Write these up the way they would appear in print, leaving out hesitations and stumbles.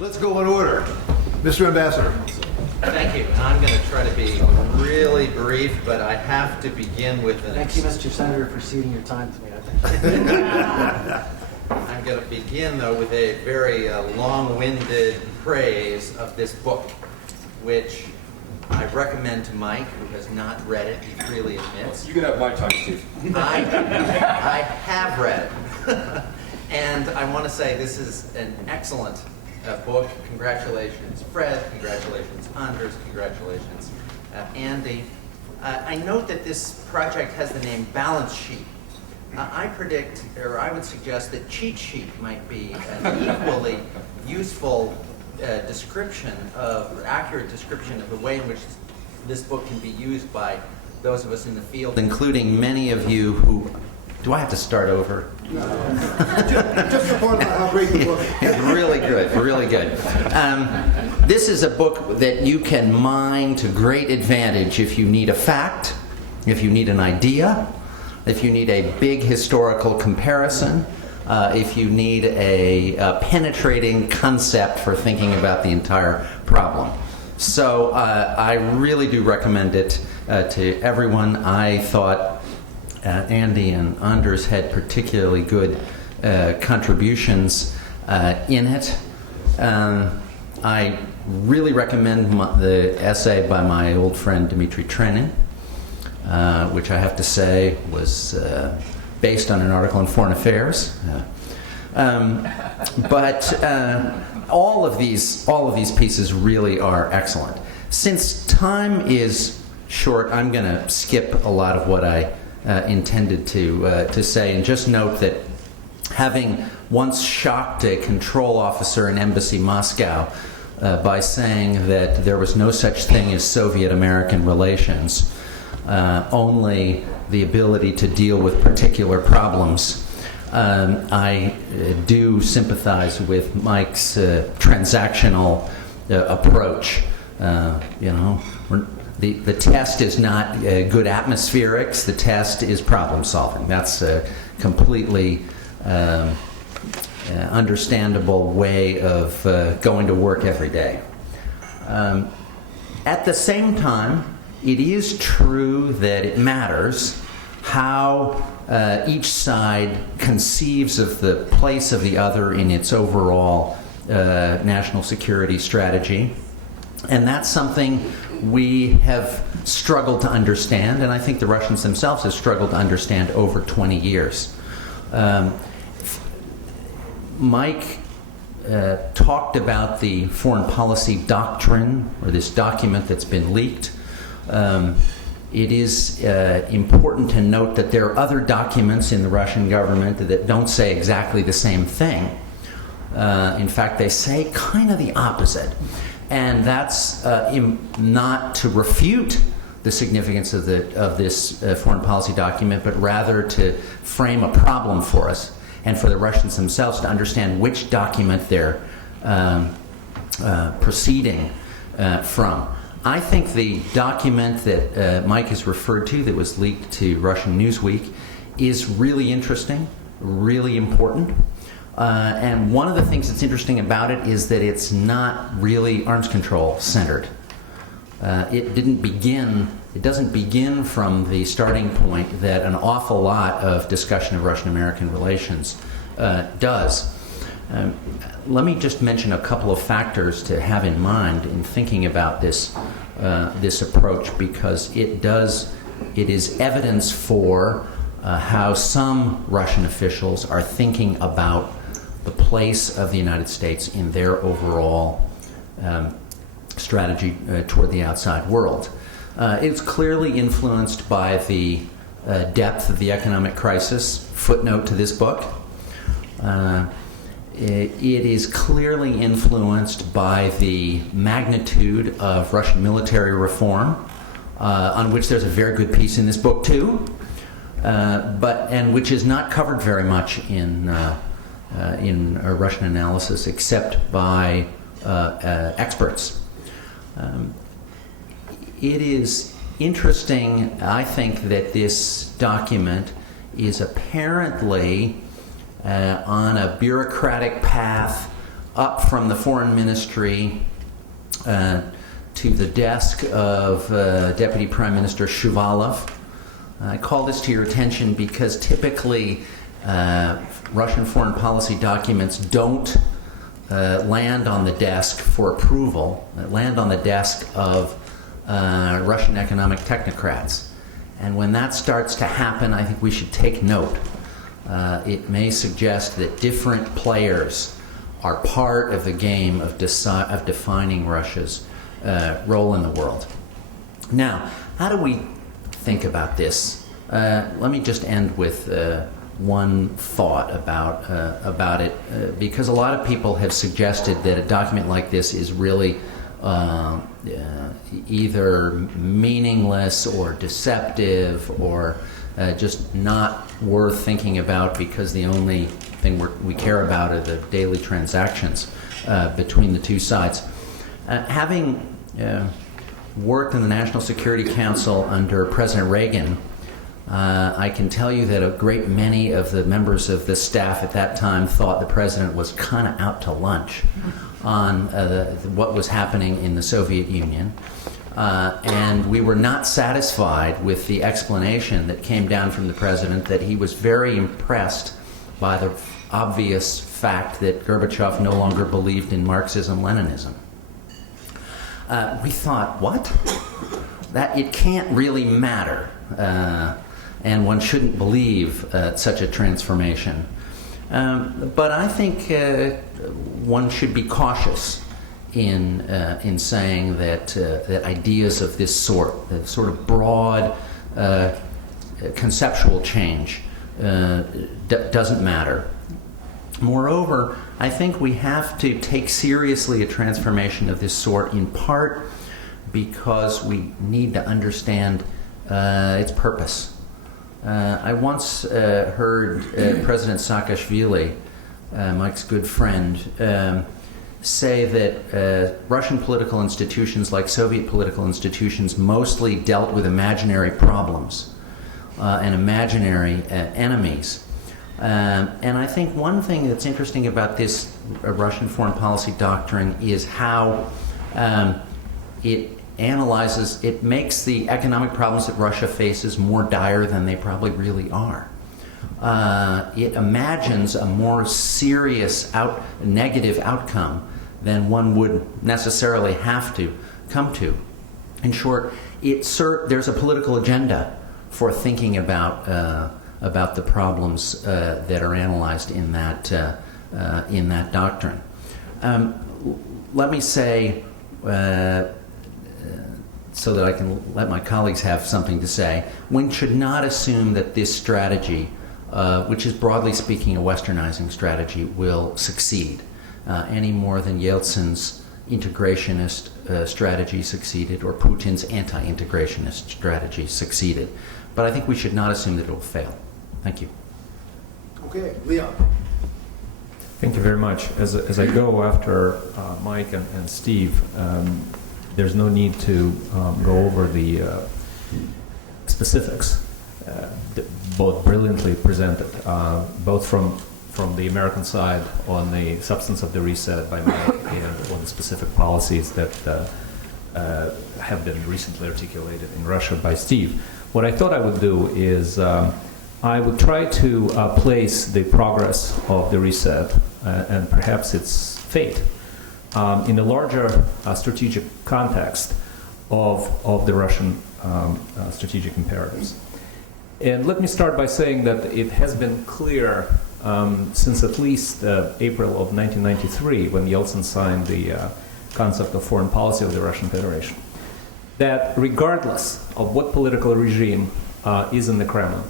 Let's go in order. Mr. Ambassador. Thank you. And I'm going to try to be really brief, but I have to begin with an... Thank you, Mr. Senator, for ceding your time to me. I think. I'm going to begin, though, with a very long-winded praise of this book, which I recommend to Mike, who has not read it, he freely admits. You can have my time, Steve. I have read it. And I want to say this is an excellent book. Congratulations, Fred. Congratulations, Anders. Congratulations, Andy. I note that this project has the name Balance Sheet. I predict, or I would suggest, that cheat sheet might be an equally useful description of, or accurate description of the way in which this book can be used by those of us in the field, including many of you who... Do I have to start over? No. Just report about how great the book is. It's really good, really good. This is a book that you can mine to great advantage if you need a fact, if you need an idea, if you need a big historical comparison, if you need a penetrating concept for thinking about the entire problem. So I really do recommend it to everyone. I thought Andy and Anders had particularly good contributions in it. I really recommend the essay by my old friend Dmitry Trenin, which I have to say was based on an article in Foreign Affairs. But all of these pieces really are excellent. Since time is short, I'm going to skip a lot of what I intended to say, and just note that having once shocked a control officer in Embassy Moscow by saying that there was no such thing as Soviet-American relations, only the ability to deal with particular problems, I do sympathize with Mike's transactional approach. The test is not good atmospherics. The test is problem solving. That's a completely understandable way of going to work every day. At the same time, it is true that it matters how each side conceives of the place of the other in its overall national security strategy. And that's something we have struggled to understand, and I think the Russians themselves have struggled to understand over 20 years. Mike talked about the foreign policy doctrine, or this document that's been leaked. It is important to note that there are other documents in the Russian government that don't say exactly the same thing. In fact, they say kind of the opposite. And that's not to refute the significance of this foreign policy document, but rather to frame a problem for us and for the Russians themselves to understand which document they're proceeding from. I think the document that Mike has referred to that was leaked to Russian Newsweek is really interesting, really important. And one of the things that's interesting about it is that it's not really arms control centered. It doesn't begin from the starting point that an awful lot of discussion of Russian-American relations does. Let me just mention a couple of factors to have in mind in thinking about this approach, because it is evidence for how some Russian officials are thinking about the place of the United States in their overall strategy toward the outside world. It's clearly influenced by the depth of the economic crisis, footnote to this book. It is clearly influenced by the magnitude of Russian military reform, on which there's a very good piece in this book too, and which is not covered very much in Russian analysis except by experts. It is interesting, I think, that this document is apparently on a bureaucratic path up from the foreign ministry to the desk of Deputy Prime Minister Shuvalov. I call this to your attention because typically Russian foreign policy documents don't land on the desk for approval, land on the desk of Russian economic technocrats. And when that starts to happen, I think we should take note. It may suggest that different players are part of the game of defining Russia's role in the world. Now, how do we think about this? Let me just end with one thought about it, because a lot of people have suggested that a document like this is really either meaningless or deceptive or just not worth thinking about because the only thing we care about are the daily transactions between the two sides. Having worked in the National Security Council under President Reagan, I can tell you that a great many of the members of the staff at that time thought the president was kind of out to lunch on what was happening in the Soviet Union. And we were not satisfied with the explanation that came down from the president that he was very impressed by the obvious fact that Gorbachev no longer believed in Marxism-Leninism. We thought, what? That it can't really matter, and one shouldn't believe such a transformation. But I think one should be cautious in saying that ideas of this sort, the sort of broad conceptual change, doesn't matter. Moreover, I think we have to take seriously a transformation of this sort, in part because we need to understand its purpose. I once heard President Saakashvili, Mike's good friend, say that Russian political institutions, like Soviet political institutions, mostly dealt with imaginary problems and imaginary enemies. And I think one thing that's interesting about this Russian foreign policy doctrine is how it analyzes, it makes the economic problems that Russia faces more dire than they probably really are. It imagines a more serious negative outcome than one would necessarily have to come to. In short, there's a political agenda for thinking about the problems that are analyzed in that doctrine. Let me say, so that I can let my colleagues have something to say, one should not assume that this strategy, which is broadly speaking a westernizing strategy, will succeed any more than Yeltsin's integrationist strategy succeeded or Putin's anti-integrationist strategy succeeded. But I think we should not assume that it will fail. Thank you. Okay, Leon. Thank you very much. As I go after Mike and Steve, there's no need to go over the specifics, both brilliantly presented, both from the American side on the substance of the reset by Mike and on the specific policies that have been recently articulated in Russia by Steve. What I thought I would do is I would try to place the progress of the reset and perhaps its fate in a larger strategic context of the Russian strategic imperatives. And let me start by saying that it has been clear since at least April of 1993, when Yeltsin signed the concept of foreign policy of the Russian Federation, that regardless of what political regime is in the Kremlin,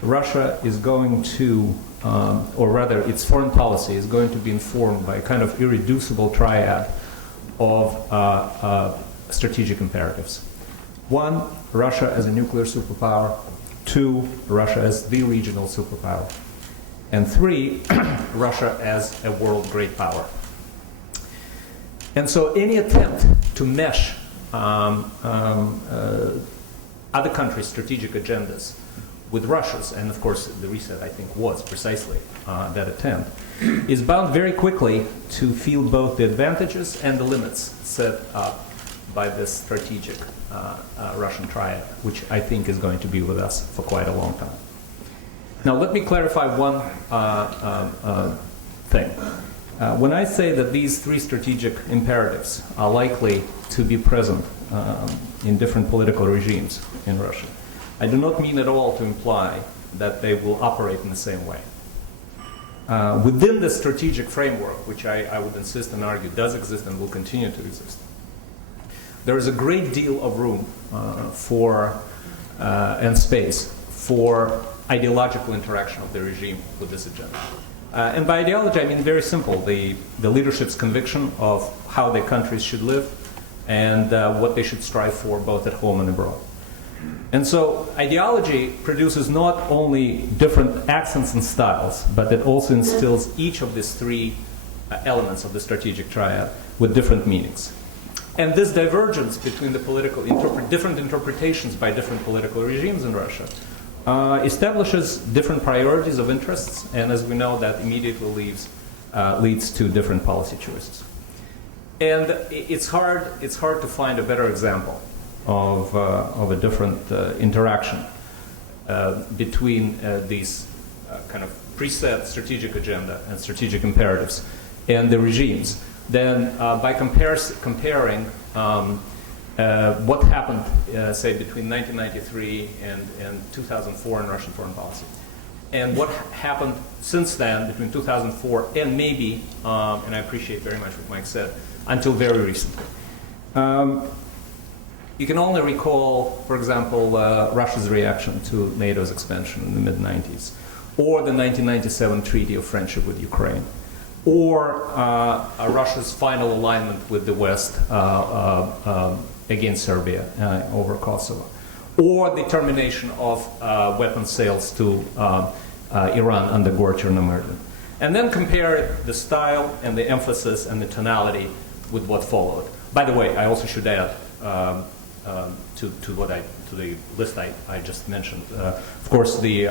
Russia is going to, or rather its foreign policy is going to be informed by a kind of irreducible triad of strategic imperatives. One, Russia as a nuclear superpower. Two, Russia as the regional superpower. And three, Russia as a world great power. And so any attempt to mesh other countries' strategic agendas with Russia's, and of course the reset I think was precisely that attend, is bound very quickly to feel both the advantages and the limits set up by this strategic Russian triad, which I think is going to be with us for quite a long time. Now, let me clarify one thing. When I say that these three strategic imperatives are likely to be present in different political regimes in Russia, I do not mean at all to imply that they will operate in the same way. Within the strategic framework, which I would insist and argue does exist and will continue to exist, there is a great deal of room and space for ideological interaction of the regime with this agenda. And by ideology, I mean very simple, the leadership's conviction of how their countries should live and what they should strive for both at home and abroad. And so ideology produces not only different accents and styles, but it also instills each of these three elements of the strategic triad with different meanings. And this divergence between the different interpretations by different political regimes in Russia establishes different priorities of interests, and as we know, that immediately leads to different policy choices. And it's hard to find a better example of a different interaction between these kind of preset strategic agenda and strategic imperatives and the regimes than by comparing what happened, say, between 1993 and 2004 in Russian foreign policy, and what happened since then between 2004 and maybe, and I appreciate very much what Mike said, until very recently. You can only recall, for example, Russia's reaction to NATO's expansion in the mid-90s, or the 1997 Treaty of Friendship with Ukraine, or Russia's final alignment with the West against Serbia over Kosovo, or the termination of weapons sales to Iran under Gorch or Namerdin. And then compare the style and the emphasis and the tonality with what followed. By the way, I also should add to the list I just mentioned, of course, the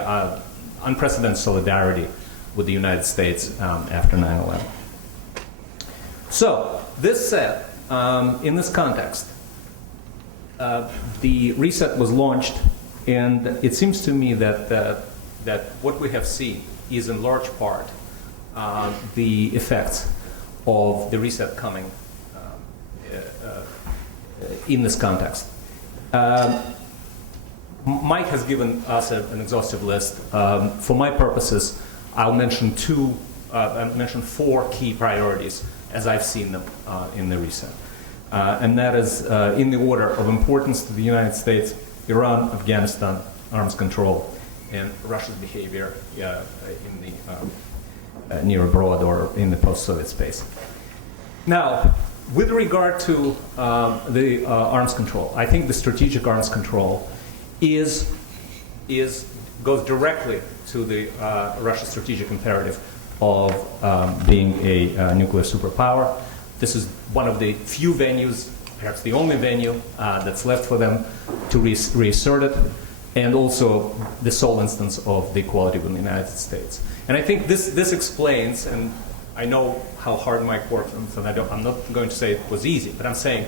unprecedented solidarity with the United States after 9/11. So, this said, in this context, the reset was launched, and it seems to me that what we have seen is in large part the effects of the reset coming in this context. Mike has given us an exhaustive list. For my purposes, I'll mention four key priorities as I've seen them in the reset. And that is in the order of importance to the United States: Iran, Afghanistan, arms control, and Russia's behavior in the near abroad or in the post-Soviet space. Now, with regard to the arms control, I think the strategic arms control goes directly to the Russia's strategic imperative of being a nuclear superpower. This is one of the few venues, perhaps the only venue, that's left for them to reassert it, and also the sole instance of the equality with the United States. And I think this explains, and I know how hard Mike worked, and so I'm not going to say it was easy, but I'm saying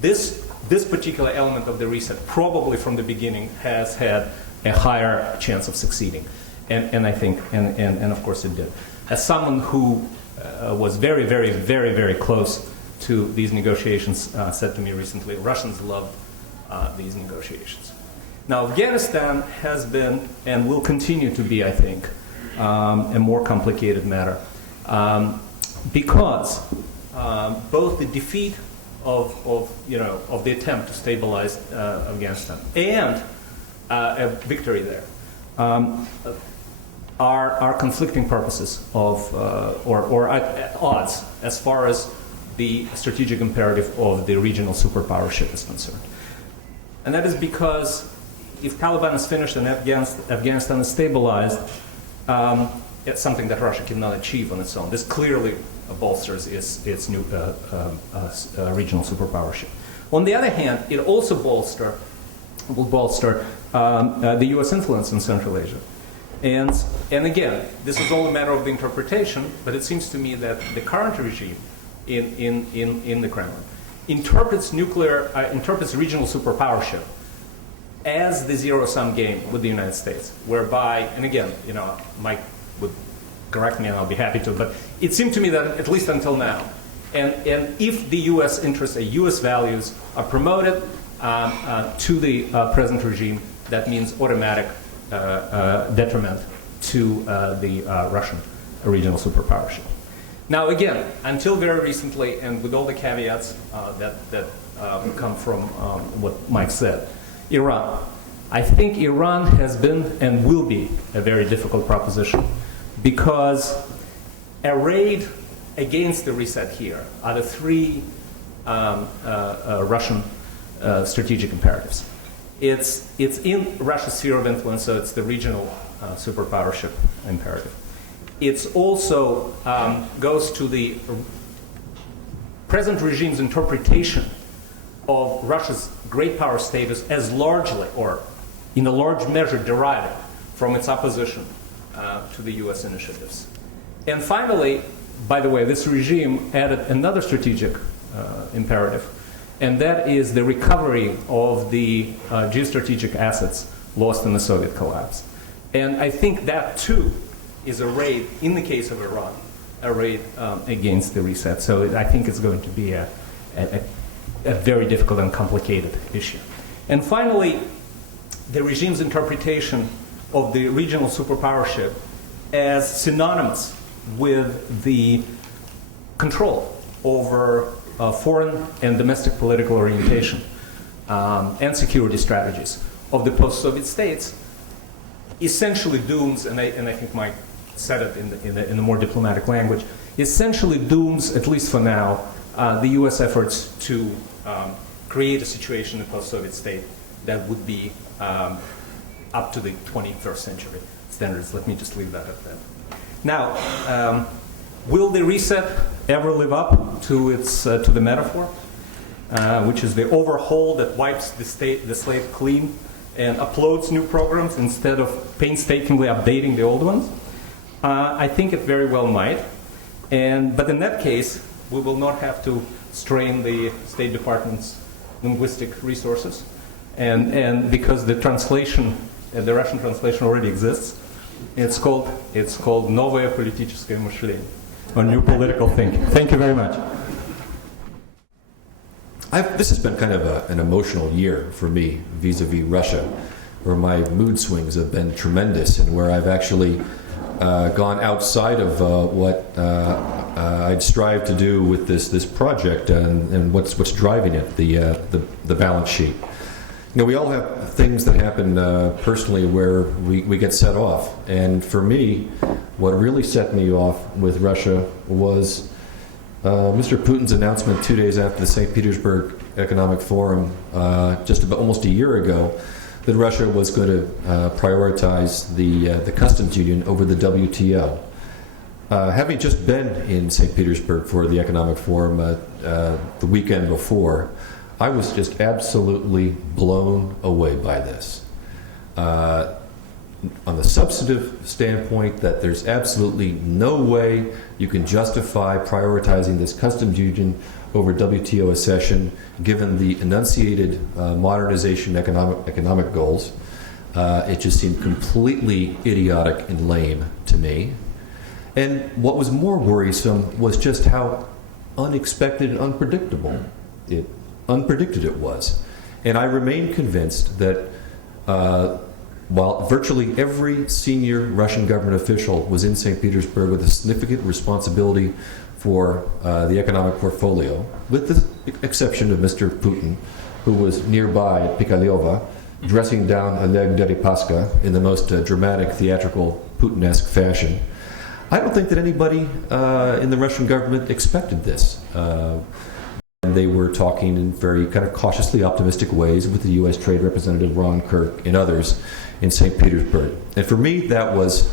this particular element of the reset probably from the beginning has had a higher chance of succeeding. And I think, and of course it did. As someone who was very, very, very, very close to these negotiations said to me recently, Russians loved these negotiations. Now, Afghanistan has been and will continue to be, I think, a more complicated matter because both the defeat of the attempt to stabilize Afghanistan and a victory there are conflicting purposes of or at odds as far as the strategic imperative of the regional superpowership is concerned. And that is because if Taliban is finished and Afghanistan is stabilized, it's something that Russia cannot achieve on its own. This clearly bolsters its new regional superpowership. On the other hand, it also will bolster the U.S. influence in Central Asia. And again, this is all a matter of the interpretation, but it seems to me that the current regime in the Kremlin interprets regional superpowership as the zero-sum game with the United States, whereby, and again, Mike would correct me and I'll be happy to, but it seemed to me that at least until now, and if the U.S. interests and U.S. values are promoted to the present regime, that means automatic detriment to the Russian regional superpowership. Now, again, until very recently, and with all the caveats that come from what Mike said, Iran. I think Iran has been and will be a very difficult proposition because arrayed against the reset here are the three Russian strategic imperatives. It's in Russia's sphere of influence, so it's the regional superpowership imperative. It's also goes to the present regime's interpretation of Russia's great power status as largely, or in a large measure, derived from its opposition to the U.S. initiatives. And finally, by the way, this regime added another strategic imperative, and that is the recovery of the geostrategic assets lost in the Soviet collapse. And I think that, too, is arrayed, in the case of Iran, arrayed against the reset. So I think it's going to be a very difficult and complicated issue. And finally, the regime's interpretation of the regional superpowership as synonymous with the control over foreign and domestic political orientation and security strategies of the post-Soviet states essentially dooms, and I think Mike said it in a more diplomatic language, essentially dooms, at least for now, the U.S. efforts to create a situation in the post-Soviet state that would be up to the 21st century standards. Let me just leave that at that. Now, will the reset ever live up to the metaphor, which is the overhaul that wipes the slate clean and uploads new programs instead of painstakingly updating the old ones? I think it very well might. But in that case, we will not have to strain the State Department's linguistic resources. And because the translation, the Russian translation already exists, it's called Новое политическое мышление, or new political thinking. Thank you very much. This has been kind of an emotional year for me vis-a-vis Russia, where my mood swings have been tremendous and where I've actually gone outside of what I'd strive to do with this project and what's driving it, the balance sheet. We all have things that happen personally where we get set off. And for me, what really set me off with Russia was Mr. Putin's announcement 2 days after the St. Petersburg Economic Forum, just about almost a year ago, that Russia was going to prioritize the customs union over the WTO. Having just been in St. Petersburg for the Economic Forum the weekend before, I was just absolutely blown away by this. On the substantive standpoint, that there's absolutely no way you can justify prioritizing this customs union over WTO accession, given the enunciated modernization economic goals. It just seemed completely idiotic and lame to me. And what was more worrisome was just how unexpected and unpredictable it was. And I remain convinced that while virtually every senior Russian government official was in St. Petersburg with a significant responsibility for the economic portfolio, with the exception of Mr. Putin, who was nearby at Pikaleova, dressing down Oleg Deripaska in the most dramatic, theatrical, Putin-esque fashion, I don't think that anybody in the Russian government expected this. And they were talking in very kind of cautiously optimistic ways with the U.S. Trade Representative Ron Kirk and others in St. Petersburg. And for me, that was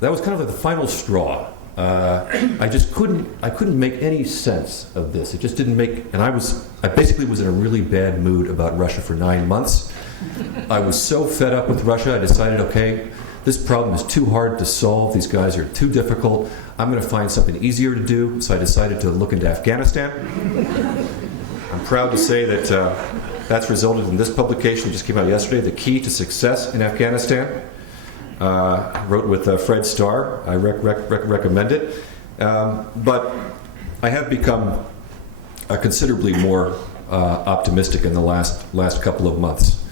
kind of like the final straw. I couldn't make any sense of this. It just didn't make, and I basically was in a really bad mood about Russia for 9 months. I was so fed up with Russia, I decided, okay, this problem is too hard to solve. These guys are too difficult. I'm going to find something easier to do. So I decided to look into Afghanistan. I'm proud to say that that's resulted in this publication that just came out yesterday, The Key to Success in Afghanistan. Wrote with Fred Starr. I recommend it. But I have become considerably more optimistic in the last couple of months.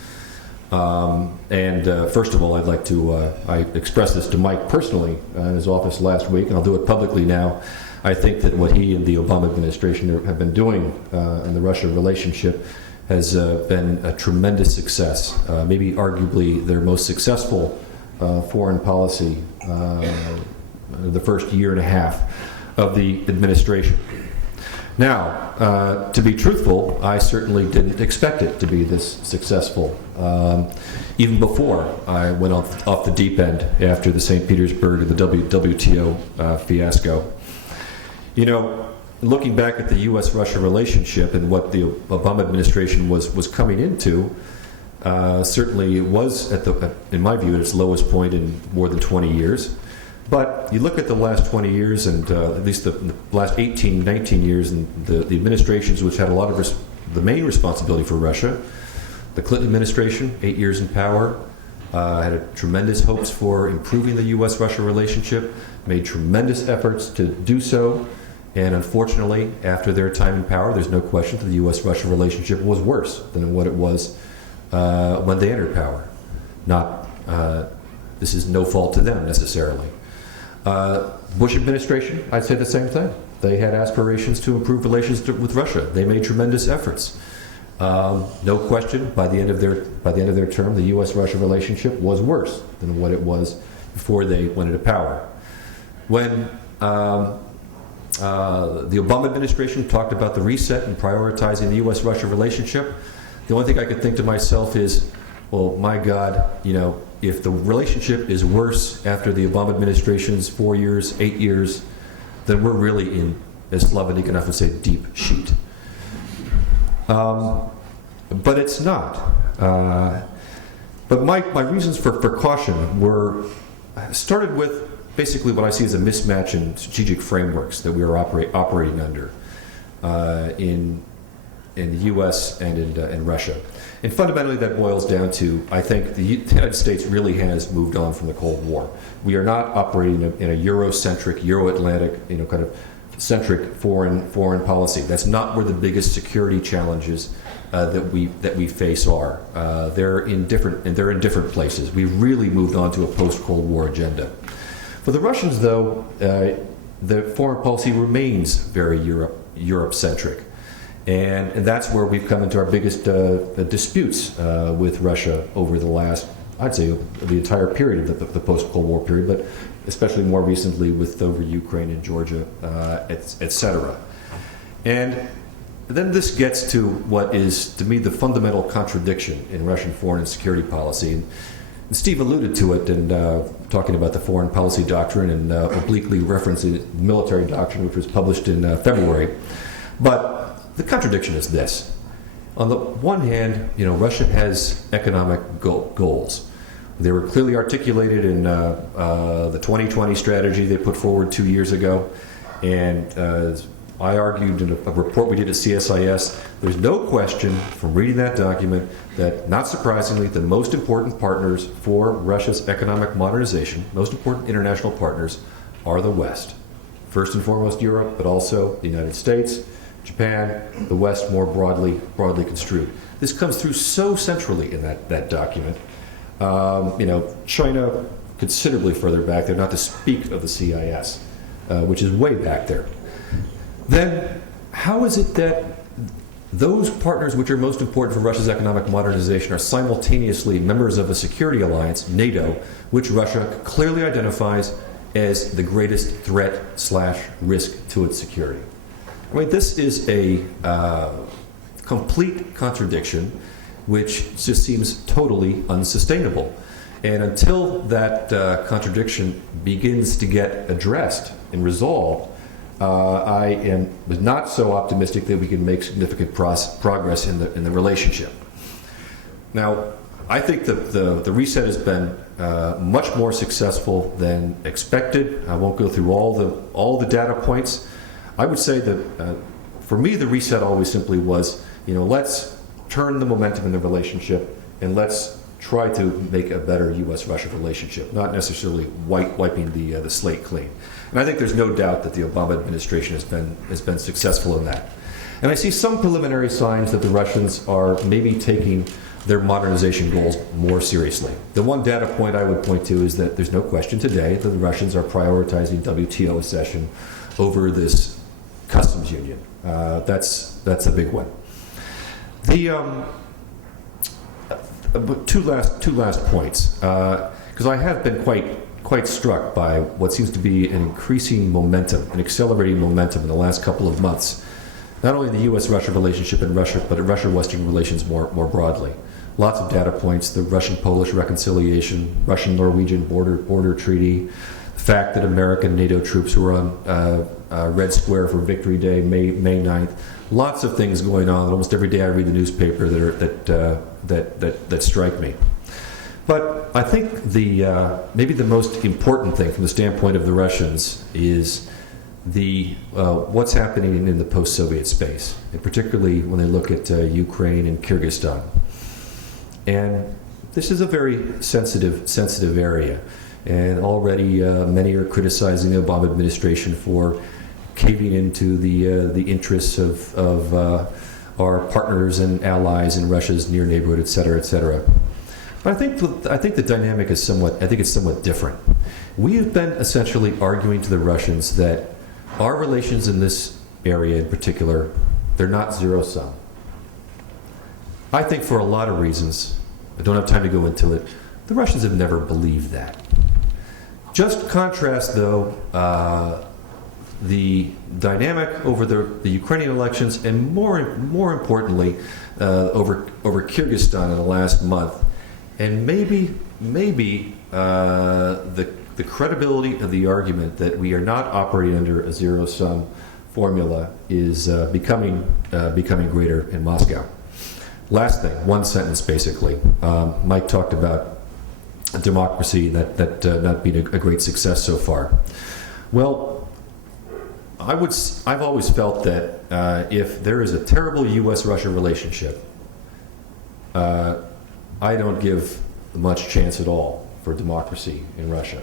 First of all, I'd like to, I expressed this to Mike personally in his office last week, and I'll do it publicly now. I think that what he and the Obama administration have been doing in the Russia relationship has been a tremendous success, maybe arguably their most successful foreign policy the first year and a half of the administration. Now, to be truthful, I certainly didn't expect it to be this successful, even before I went off the deep end after the St. Petersburg and the WTO fiasco. You know, looking back at the U.S.-Russia relationship and what the Obama administration was coming into, certainly it was, in my view, at its lowest point in more than 20 years. But you look at the last 20 years, and at least the last 18, 19 years, and the administrations which had a lot of the main responsibility for Russia, the Clinton administration, 8 years in power, had tremendous hopes for improving the U.S.-Russia relationship, made tremendous efforts to do so, and unfortunately, after their time in power, there's no question that the U.S.-Russia relationship was worse than what it was when they entered power. This is no fault to them necessarily. Bush administration, I'd say the same thing. They had aspirations to improve relations with Russia. They made tremendous efforts. No question, by the end of their term, the U.S.-Russia relationship was worse than what it was before they went into power. When the Obama administration talked about the reset and prioritizing the U.S.-Russia relationship, the only thing I could think to myself is, well, my God, you know, if the relationship is worse after the Obama administration's 4 years, 8 years, then we're really in, as Slavenik can often say, deep sheet. But it's not. But my reasons for caution started with basically what I see as a mismatch in strategic frameworks that we are operating under in the U.S. and in Russia. And fundamentally that boils down to, I think the United States really has moved on from the Cold War. We are not operating in a Euro-centric, Euro-Atlantic, kind of centric foreign policy. That's not where the biggest security challenges that we face are. They're in different places. We've really moved on to a post-Cold War agenda. For the Russians, though, the foreign policy remains very Europe-centric. And that's where we've come into our biggest disputes with Russia over the last, I'd say, the entire period of the post-Cold War period, but especially more recently over Ukraine and Georgia, et cetera. And then this gets to what is, to me, the fundamental contradiction in Russian foreign and security policy. And Steve alluded to it in talking about the foreign policy doctrine and obliquely referencing the military doctrine, which was published in February. But the contradiction is this. On the one hand, Russia has economic goals. They were clearly articulated in the 2020 strategy they put forward 2 years ago. And as I argued in a report we did at CSIS, there's no question from reading that document that, not surprisingly, the most important partners for Russia's economic modernization, most important international partners, are the West. First and foremost Europe, but also the United States, Japan, the West more broadly construed. This comes through so centrally in that document. China considerably further back there, not to speak of the CIS, which is way back there. Then how is it that those partners which are most important for Russia's economic modernization are simultaneously members of a security alliance, NATO, which Russia clearly identifies as the greatest threat/risk to its security? I mean, this is a complete contradiction which just seems totally unsustainable. And until that contradiction begins to get addressed and resolved, I was not so optimistic that we can make significant progress in the relationship. Now, I think the reset has been much more successful than expected. I won't go through all the data points. I would say that for me, the reset always simply was, let's turn the momentum in the relationship and let's try to make a better U.S.-Russia relationship, not necessarily wiping the slate clean. And I think there's no doubt that the Obama administration has been successful in that. And I see some preliminary signs that the Russians are maybe taking their modernization goals more seriously. The one data point I would point to is that there's no question today that the Russians are prioritizing WTO accession over this customs union. That's a big one. Two last points, because I have been quite struck by what seems to be an increasing momentum, an accelerating momentum in the last couple of months, not only in the U.S.-Russia relationship in Russia, but in Russia-Western relations more broadly. Lots of data points: the Russian-Polish reconciliation, Russian-Norwegian border treaty, the fact that American NATO troops were on Red Square for Victory Day, May 9th. Lots of things going on. Almost every day I read the newspaper that strike me. But I think maybe the most important thing from the standpoint of the Russians is what's happening in the post-Soviet space, and particularly when they look at Ukraine and Kyrgyzstan. And this is a very sensitive area, and already many are criticizing the Obama administration for caving into the interests of our partners and allies in Russia's near neighborhood, et cetera, et cetera. But I think the dynamic is somewhat different. We have been essentially arguing to the Russians that our relations in this area in particular, they're not zero-sum. I think for a lot of reasons, I don't have time to go into it, the Russians have never believed that. Just contrast, though, the dynamic over the Ukrainian elections, and more importantly, over Kyrgyzstan in the last month, and maybe the credibility of the argument that we are not operating under a zero-sum formula is becoming greater in Moscow. Last thing, one sentence basically. Mike talked about democracy that not being a great success so far. Well, I've always felt that if there is a terrible U.S.-Russia relationship, I don't give much chance at all for democracy in Russia.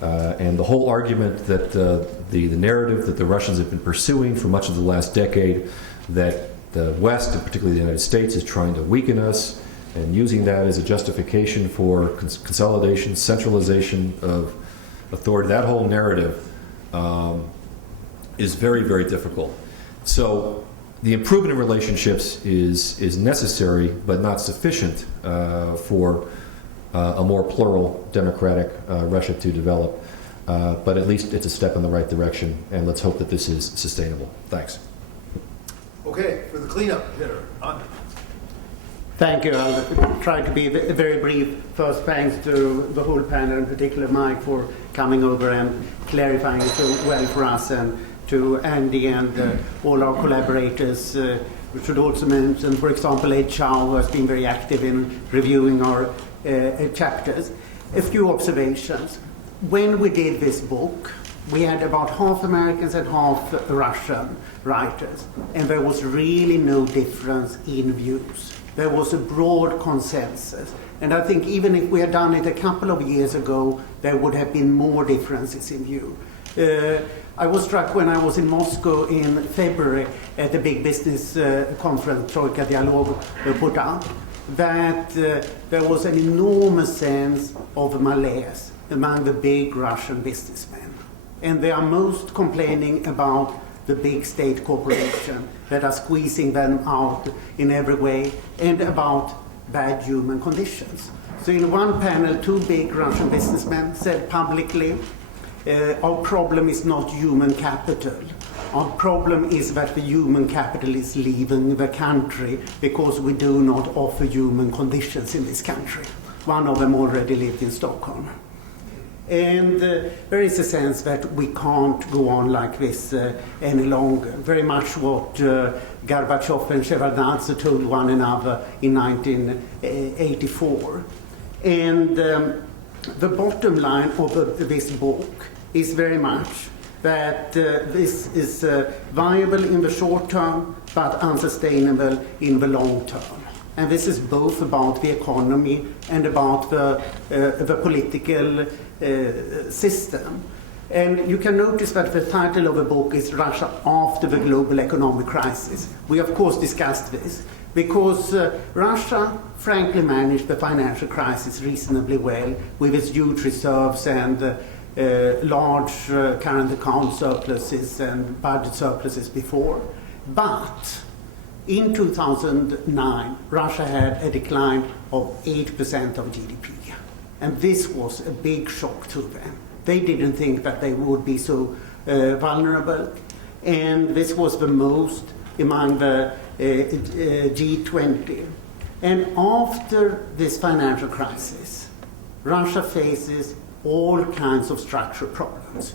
And the whole argument that the narrative that the Russians have been pursuing for much of the last decade, that the West, and particularly the United States, is trying to weaken us, and using that as a justification for consolidation, centralization of authority, that whole narrative is very, very difficult. So the improvement in relationships is necessary, but not sufficient for a more plural, democratic Russia to develop. But at least it's a step in the right direction, and let's hope that this is sustainable. Thanks. Okay, for the cleanup hitter, Thank you. I'll try to be very brief. First, thanks to the whole panel, in particular Mike, for coming over and clarifying it so well for us, and to Andy and all our collaborators. We should also mention, for example, Ed Chow, who has been very active in reviewing our chapters. A few observations. When we did this book, we had about half Americans and half Russian writers, and there was really no difference in views. There was a broad consensus, and I think even if we had done it a couple of years ago, there would have been more differences in view. I was struck when I was in Moscow in February at the big business conference Troika Dialog put out, that there was an enormous sense of malaise among the big Russian businessmen. And they are most complaining about the big state corporation that are squeezing them out in every way, and about bad human conditions. So in one panel, two big Russian businessmen said publicly, our problem is not human capital. Our problem is that the human capital is leaving the country because we do not offer human conditions in this country. One of them already lived in Stockholm. And there is a sense that we can't go on like this any longer. Very much what Gorbachev and Shevardnadze told one another in 1984. And the bottom line of this book is very much that this is viable in the short term but unsustainable in the long term. And this is both about the economy and about the political system. And you can notice that the title of the book is Russia After the Global Economic Crisis. We of course discussed this because Russia frankly managed the financial crisis reasonably well with its huge reserves and large current account surpluses and budget surpluses before. But in 2009, Russia had a decline of 8% of GDP. And this was a big shock to them. They didn't think that they would be so vulnerable. And this was the most among the G20. And after this financial crisis, Russia faces all kinds of structural problems.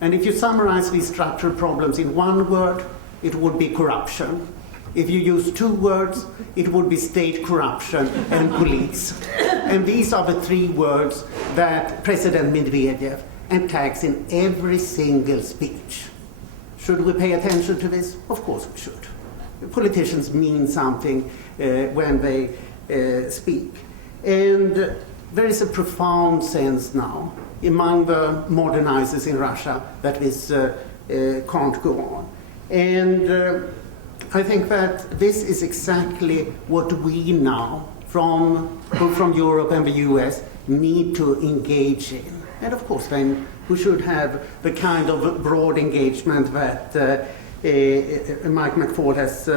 And if you summarize these structural problems in one word, it would be corruption. If you use two words, it would be state corruption and police. And these are the three words that President Medvedev attacks in every single speech. Should we pay attention to this? Of course we should. Politicians mean something when they speak. And there is a profound sense now among the modernizers in Russia that this can't go on. And I think that this is exactly what we now, both from Europe and the US, need to engage in. And of course, then we should have the kind of broad engagement that Mike McFaul has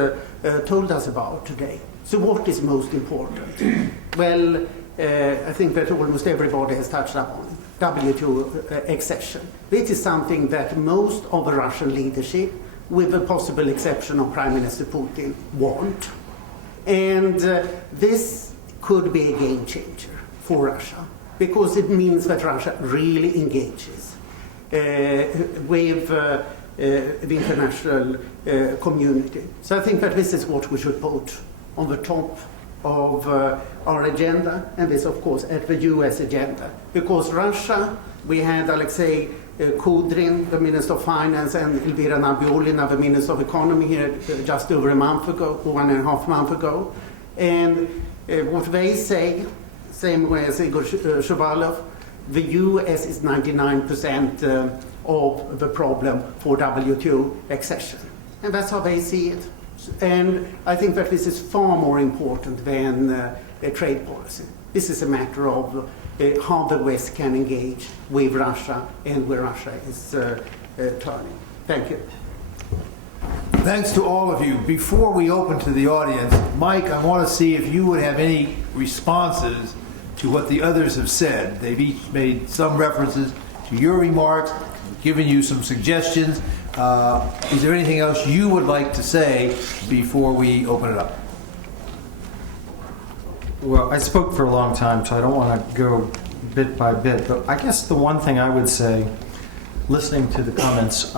told us about today. So what is most important? Well, I think that almost everybody has touched upon WTO accession. This is something that most of the Russian leadership, with the possible exception of Prime Minister Putin, want. And this could be a game changer for Russia, because it means that Russia really engages with the international community. So I think that this is what we should put on the top of our agenda, and this, of course, at the US agenda. Because Russia, we had Alexei Kudrin, the Minister of Finance, and Elvira Nabiulina, the Minister of Economy, here just over a month ago, 1.5 months ago. And what they say, same way as Igor Shuvalov, the US is 99% of the problem for WTO accession. And that's how they see it. And I think that this is far more important than a trade policy. This is a matter of how the West can engage with Russia and where Russia is turning. Thank you. Thanks to all of you. Before we open to the audience, Mike, I want to see if you would have any responses to what the others have said. They've each made some references to your remarks, given you some suggestions. Is there anything else you would like to say before we open it up? Well, I spoke for a long time, so I don't want to go bit by bit. But I guess the one thing I would say, listening to the comments,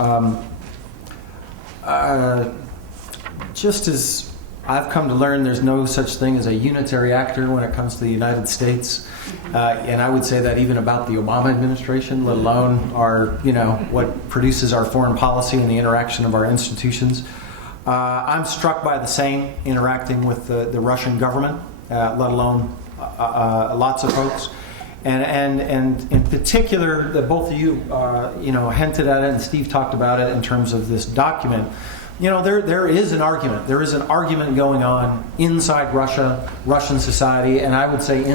just as I've come to learn there's no such thing as a unitary actor when it comes to the United States. And I would say that even about the Obama administration, let alone what produces our foreign policy and the interaction of our institutions. I'm struck by the same interacting with the Russian government, let alone lots of folks. And in particular, both of you, hinted at it, and Steve talked about it in terms of this document. There is an argument. There is an argument going on inside Russia, Russian society, and I would say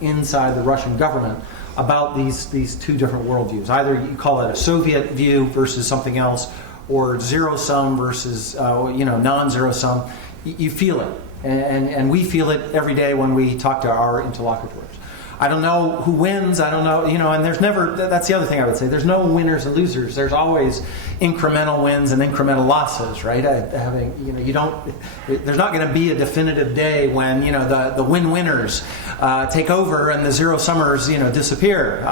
inside the Russian government about these two different worldviews. Either you call it a Soviet view versus something else, or zero sum versus non-zero sum. You feel it, and we feel it every day when we talk to our interlocutors. I don't know who wins. I don't know, and there's never, that's the other thing I would say. There's no winners and losers. There's always incremental wins and incremental losses, right? There's not going to be a definitive day when, the win-winners take over and the zero-summers, disappear.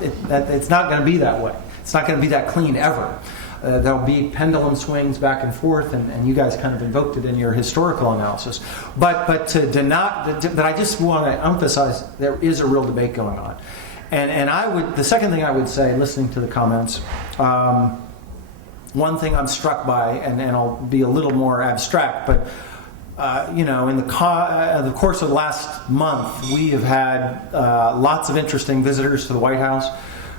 It's not going to be that way. It's not going to be that clean ever. There'll be pendulum swings back and forth, and you guys kind of invoked it in your historical analysis. But I just want to emphasize there is a real debate going on. And the second thing I would say, listening to the comments, one thing I'm struck by, and I'll be a little more abstract, but in the course of the last month, we have had lots of interesting visitors to the White House.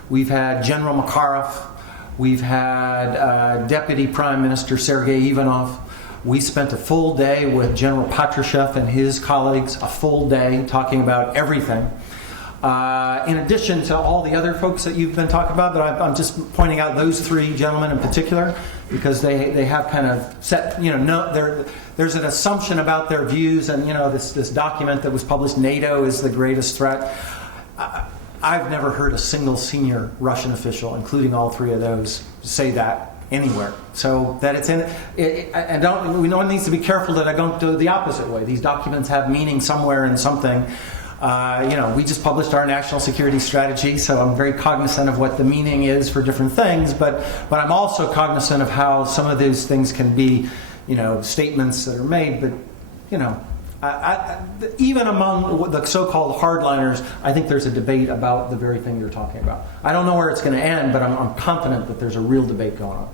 We've had General Makarov. We've had Deputy Prime Minister Sergei Ivanov. We spent a full day with General Patrushev and his colleagues, a full day talking about everything. In addition to all the other folks that you've been talking about, but I'm just pointing out those three gentlemen in particular because they have kind of set, there's an assumption about their views, and this document that was published, NATO is the greatest threat. I've never heard a single senior Russian official, including all three of those, say that anywhere. So that it's one needs to be careful that I don't do the opposite way. These documents have meaning somewhere in something. We just published our national security strategy, so I'm very cognizant of what the meaning is for different things, but I'm also cognizant of how some of these things can be, statements that are made, but, even among the so-called hardliners, I think there's a debate about the very thing you're talking about. I don't know where it's going to end, but I'm confident that there's a real debate going on.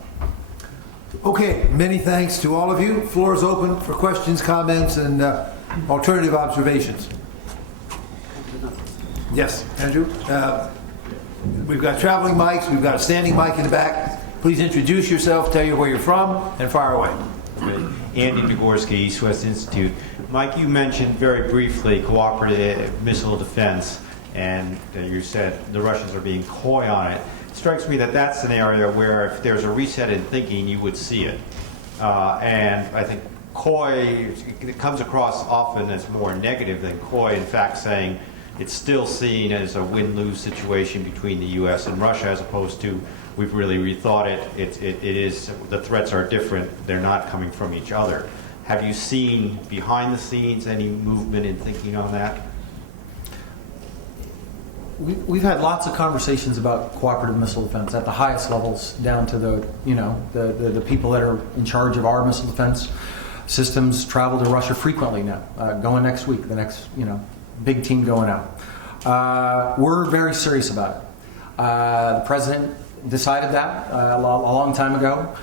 Okay, many thanks to all of you. Floor is open for questions, comments, and alternative observations. Yes, Andrew. We've got traveling mics. We've got a standing mic in the back. Please introduce yourself, tell you where you're from, and fire away. Andy Dvorsky, East-West Institute. Mike, you mentioned very briefly cooperative missile defense, and you said the Russians are being coy on it. It strikes me that that's an area where if there's a reset in thinking, you would see it. And I think coy, it comes across often as more negative than coy, in fact, saying it's still seen as a win-lose situation between the U.S. and Russia, as opposed to we've really rethought it. It is, the threats are different. They're not coming from each other. Have you seen behind the scenes any movement in thinking on that? We've had lots of conversations about cooperative missile defense at the highest levels, down to the people that are in charge of our missile defense systems. Travel to Russia frequently now. Going next week, the next big team going out. We're very serious about it. The president decided that a long time ago.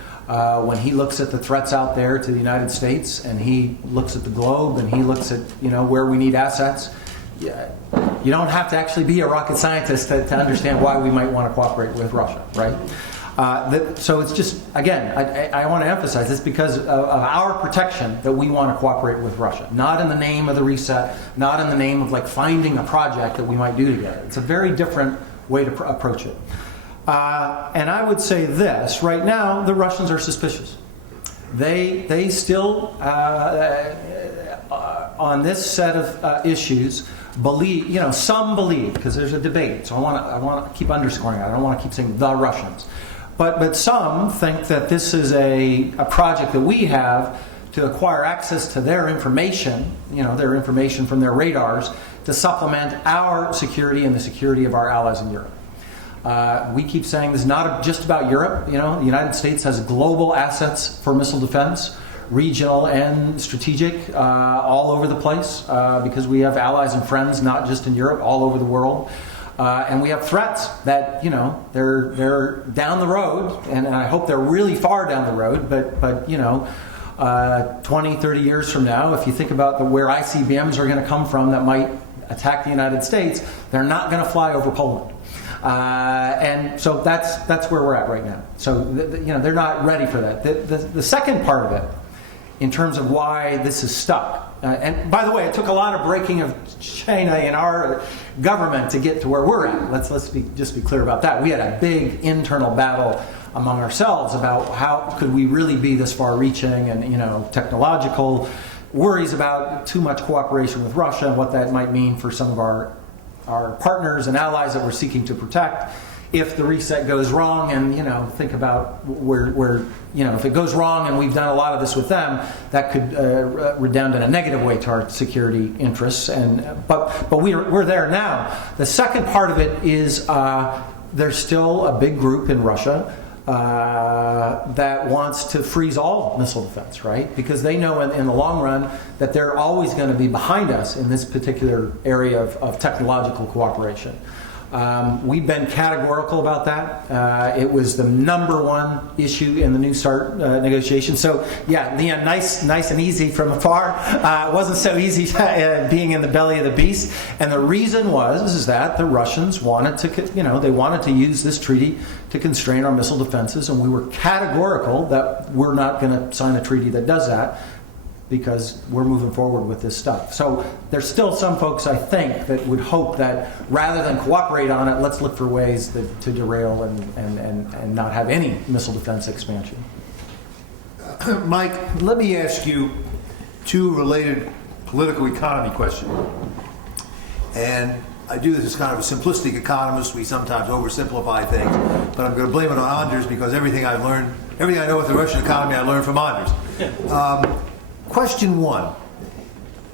When he looks at the threats out there to the United States, and he looks at the globe, and he looks at where we need assets, you don't have to actually be a rocket scientist to understand why we might want to cooperate with Russia, right? So it's just, again, I want to emphasize this because of our protection that we want to cooperate with Russia. Not in the name of the reset, not in the name of finding a project that we might do together. It's a very different way to approach it. And I would say this, right now the Russians are suspicious. They still, on this set of issues, believe, some believe, because there's a debate, so I want to keep underscoring it. I don't want to keep saying the Russians. But some think that this is a project that we have to acquire access to their information, their information from their radars, to supplement our security and the security of our allies in Europe. We keep saying this is not just about Europe. The United States has global assets for missile defense, regional and strategic, all over the place, because we have allies and friends not just in Europe, all over the world. And we have threats that, they're down the road, and I hope they're really far down the road, but 20, 30 years from now, if you think about where ICBMs are going to come from that might attack the United States, they're not going to fly over Poland. And so that's where we're at right now. So they're not ready for that. The second part of it, in terms of why this is stuck, and by the way, it took a lot of breaking of China in our government to get to where we're at. Let's just be clear about that. We had a big internal battle among ourselves about how could we really be this far-reaching, and technological worries about too much cooperation with Russia and what that might mean for some of our partners and allies that we're seeking to protect. If the reset goes wrong, and think about where if it goes wrong, and we've done a lot of this with them, that could redound in a negative way to our security interests. But we're there now. The second part of it is there's still a big group in Russia that wants to freeze all missile defense, right? Because they know in the long run that they're always going to be behind us in this particular area of technological cooperation. We've been categorical about that. It was the number one issue in the New START negotiation. So, yeah, Leon, nice and easy from afar. It wasn't so easy being in the belly of the beast. And the reason is that the Russians wanted to use this treaty to constrain our missile defenses, and we were categorical that we're not going to sign a treaty that does that, because we're moving forward with this stuff. So there's still some folks, I think, that would hope that rather than cooperate on it, let's look for ways to derail and not have any missile defense expansion. Mike, let me ask you two related political economy questions. And I do this as kind of a simplistic economist. We sometimes oversimplify things, but I'm going to blame it on Anders, because everything I know about the Russian economy I learned from Anders. Question one.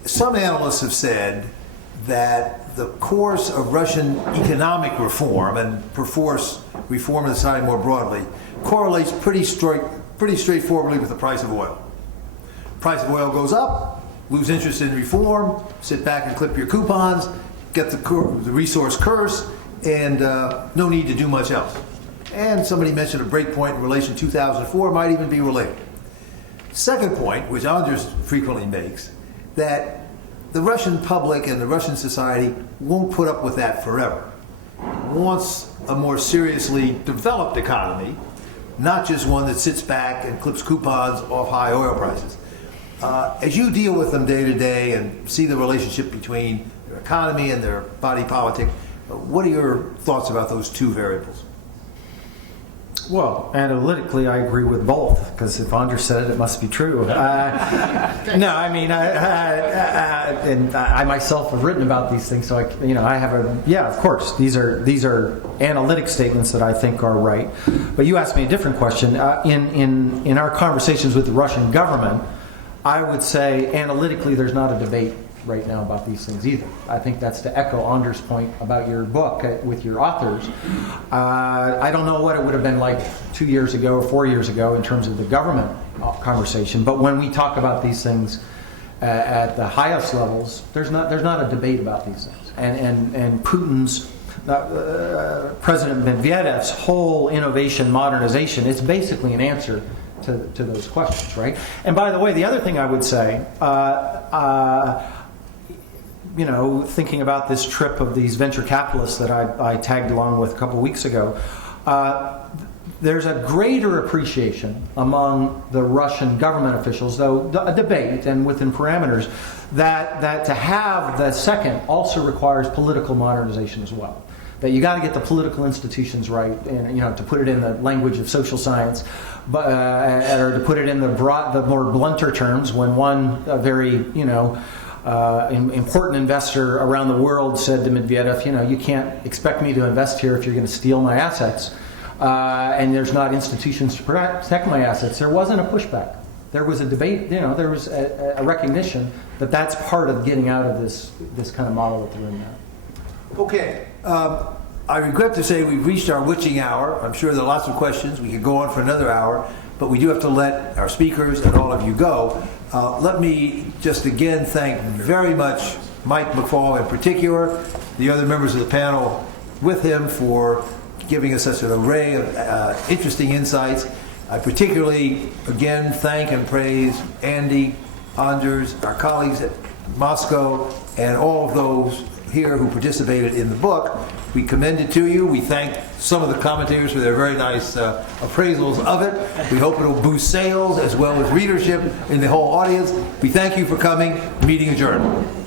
Some analysts have said that the course of Russian economic reform, and perforce reform of the society more broadly, correlates pretty straightforwardly with the price of oil. Price of oil goes up, lose interest in reform, sit back and clip your coupons, get the resource curse, and no need to do much else. And somebody mentioned a break point in relation to 2004 might even be related. Second point, which Anders frequently makes, that the Russian public and the Russian society won't put up with that forever. Wants a more seriously developed economy, not just one that sits back and clips coupons off high oil prices. As you deal with them day to day and see the relationship between their economy and their body politic, what are your thoughts about those two variables? Well, analytically, I agree with both, because if Anders said it, it must be true. No, I mean, and I myself have written about these things, so I have of course, these are analytic statements that I think are right. But you asked me a different question. In our conversations with the Russian government, I would say analytically, there's not a debate right now about these things either. I think that's to echo Anders' point about your book with your authors. I don't know what it would have been like 2 years ago or 4 years ago in terms of the government conversation, but when we talk about these things at the highest levels, there's not a debate about these things. And Putin's President Medvedev's whole innovation modernization is basically an answer to those questions, right? And by the way, the other thing I would say, thinking about this trip of these venture capitalists that I tagged along with a couple of weeks ago, there's a greater appreciation among the Russian government officials, though a debate and within parameters, that to have the second also requires political modernization as well. That you got to get the political institutions right, and to put it in the language of social science, but or to put it in the more blunter terms, when one very important investor around the world said to Medvedev, you can't expect me to invest here if you're going to steal my assets, and there's not institutions to protect my assets. There wasn't a pushback. There was a debate. There was a recognition that that's part of getting out of this kind of model that they're in now. Okay. I regret to say we've reached our witching hour. I'm sure there are lots of questions. We could go on for another hour, but we do have to let our speakers and all of you go. Let me just again thank very much Mike McFall in particular, the other members of the panel with him, for giving us such an array of interesting insights. I particularly, again, thank and praise Andy, Anders, our colleagues at Moscow, and all of those here who participated in the book. We commend it to you. We thank some of the commentators for their very nice appraisals of it. We hope it will boost sales as well as readership in the whole audience. We thank you for coming. Meeting adjourned.